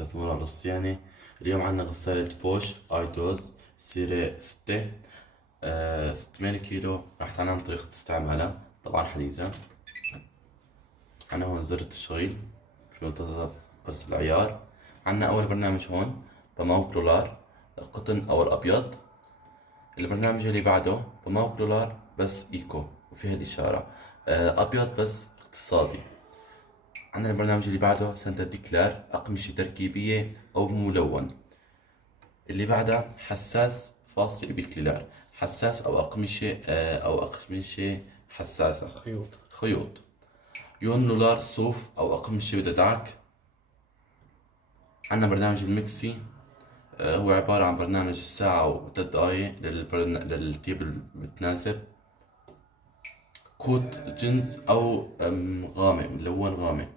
بودكاست مرة على الصيانة. اليوم عنا غسالة بوش ايدوز سيري 6 600 كيلو. راح تعلمنا عن طريقة استعمالها طبعا حديثة. عنا هون زر التشغيل في منتصف قرص العيار. عنا أول برنامج هون بماوك رولار القطن أو الأبيض. البرنامج اللي بعده بماوك رولار بس إيكو وفيها الإشارة، أبيض بس اقتصادي. عندنا البرنامج اللي بعده سنتر ديكلار أقمشة تركيبية أو ملون. اللي بعدها حساس فاصل بكلار، حساس أو أقمشة حساسة خيوط. يون لولار صوف أو أقمشة بددعك. عندنا برنامج المكسي، هو عبارة عن برنامج ساعة وثلاث دقايق للتيب المتناسب. كوت جنس أو غامق ملون غامق.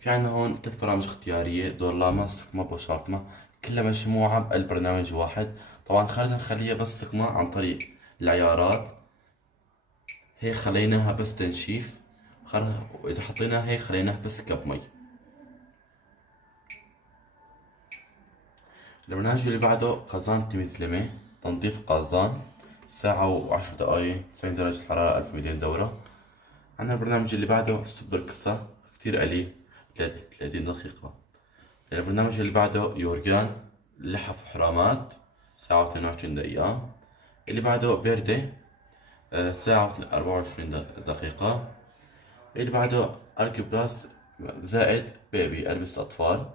في عنا هون 3 برامج اختيارية: دور لاما، سكما، بوشارتما، كلها مجموعة بقلب برنامج واحد. طبعا خلينا نخليها بس سكما عن طريق العيارات، هيك خليناها بس تنشيف. وإذا حطيناها هيك خليناها بس كب مي. البرنامج اللي بعده قازان تمزلمة، تنظيف قازان، ساعة وعشر دقايق، 90 درجة حرارة، 1200 دورة. عندنا البرنامج اللي بعده سوبر كتير قليل، 30 دقيقة. البرنامج اللي بعده يورجان لحف وحرامات، ساعة و22 دقيقة. اللي بعده بيردة، ساعة و24 دقيقة. اللي بعده أرك بلاس زائد بيبي ألبس أطفال.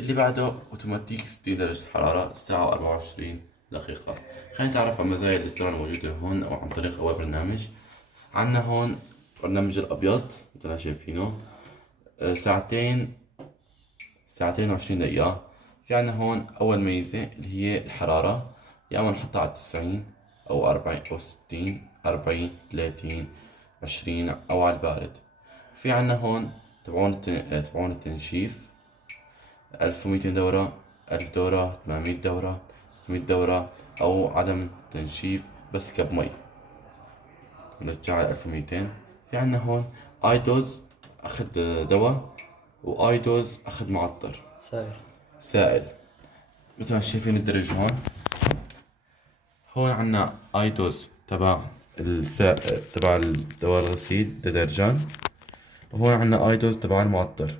اللي بعده أوتوماتيك 60 درجة حرارة، ساعة و24 دقيقة. خلينا نتعرف على مزايا الاستيراد الموجودة هون أو عن طريق أول برنامج. عنا هون برنامج الأبيض مثل ما شايفينه، ساعتين و20 دقيقة. في عنا هون أول ميزة اللي هي الحرارة، يا أما نحطها على 90 أو 40 أو 60 40 30 20 أو على البارد. في عنا هون تبعون التنشيف 1200 دورة، 1000 دورة، 800 دورة، 600 دورة، أو عدم تنشيف بس كب مي نرجع على 1200. في عنا هون ايدوز أخذ دواء، وايدوز أخذ معطر سائل. مثل ما شايفين الدرج هون عنا ايدوز تبع تبع الدواء الغسيل ديترجان، وهون عنا ايدوز تبع المعطر.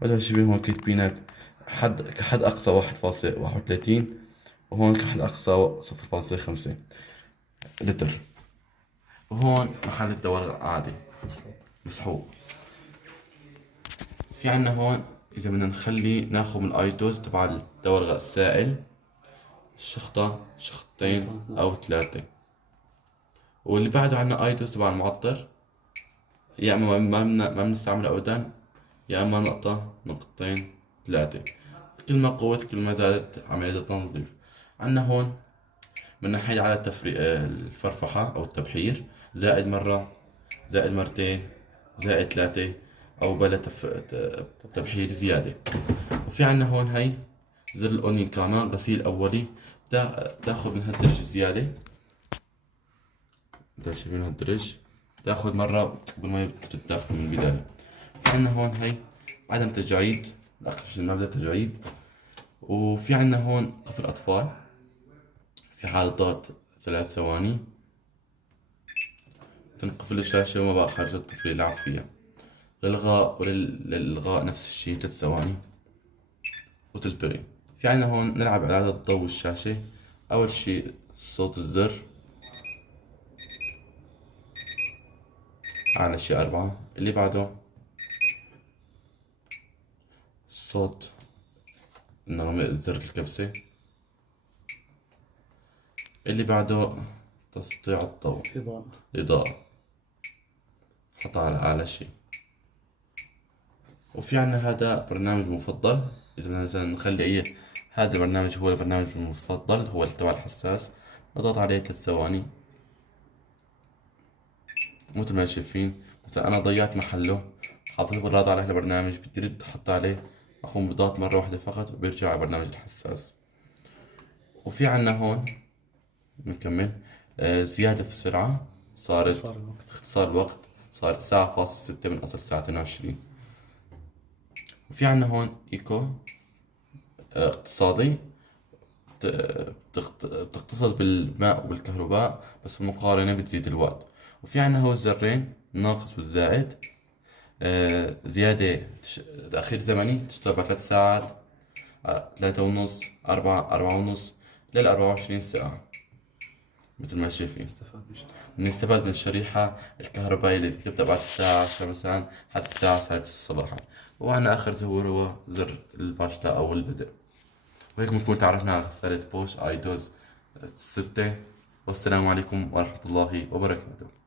مثل ما شايفين هون كاتبينك كحد اقصى 1.31، وهون كحد اقصى 0.5 لتر. وهون محل الدواء العادي مسحوب. في عنا هون اذا بدنا ناخذ من الايدوز تبع الدواء السائل شخطة، شخطتين أو 3. واللي بعده عنا ايدوز تبع المعطر، يا اما ما بنستعمله ابدا، يا اما نقطة نقطتين 3. كل ما قوت كل ما زادت عملية التنظيف. عنا هون من ناحية على الفرفحة أو التبحير، زائد مرة، زائد مرتين، زائد 3، أو بلا تبحير زيادة. وفي عنا هون هاي زر الأونين كمان غسيل أولي، تاخذ من هالدرج زيادة. انت شايفين هالدرج تاخذ مرة قبل ما تتاخذ من البداية. في عنا هون هاي عدم تجاعيد، ناقش المبدأ تجاعيد. وفي عنا هون قفل أطفال في حالة ضغط 3 ثواني، تنقفل الشاشة وما بقى خارج الطفل يلعب فيها. للإلغاء نفس الشي 3 ثواني وتلتغي. في عنا هون نلعب على عدد ضوء الشاشة. أول شي صوت الزر على شي 4. اللي بعده صوت نغمة زر الكبسة. اللي بعده تسطيع الضوء، إضاءة، حطها على أعلى شي. وفي عنا هذا برنامج مفضل، إذا بدنا مثلا نخلي هذا البرنامج هو البرنامج المفضل، هو تبع الحساس. نضغط عليه 3 ثواني. مثل ما شايفين مثلا أنا ضيعت محله، حطيت بالرادة على البرنامج، بدي رد أحط عليه، أقوم بضغط مرة واحدة فقط وبيرجع على برنامج الحساس. وفي عنا هون نكمل، زيادة في السرعة، صارت اختصار الوقت، صارت 1.6 من أصل 2 20. وفي عنا هون ايكو اقتصادي، بتقتصد بالماء وبالكهرباء، بس بالمقارنة بتزيد الوات. وفي عنا هو الزرين الناقص والزائد. زيادة تأخير زمني تشتغل بعد 3 ساعات، 3 ونص، 4 ونص، لل24 ساعة مثل ما شايفين. نستفاد من الشريحة الكهربائية اللي تبدأ بعد الساعة 10 مثلا حتى الساعة 6 صباحا. وعنا آخر زر هو زر الباشلا أو البدء. وهيك بنكون تعرفنا على غسالة بوش ايدوز 6. والسلام عليكم ورحمة الله وبركاته.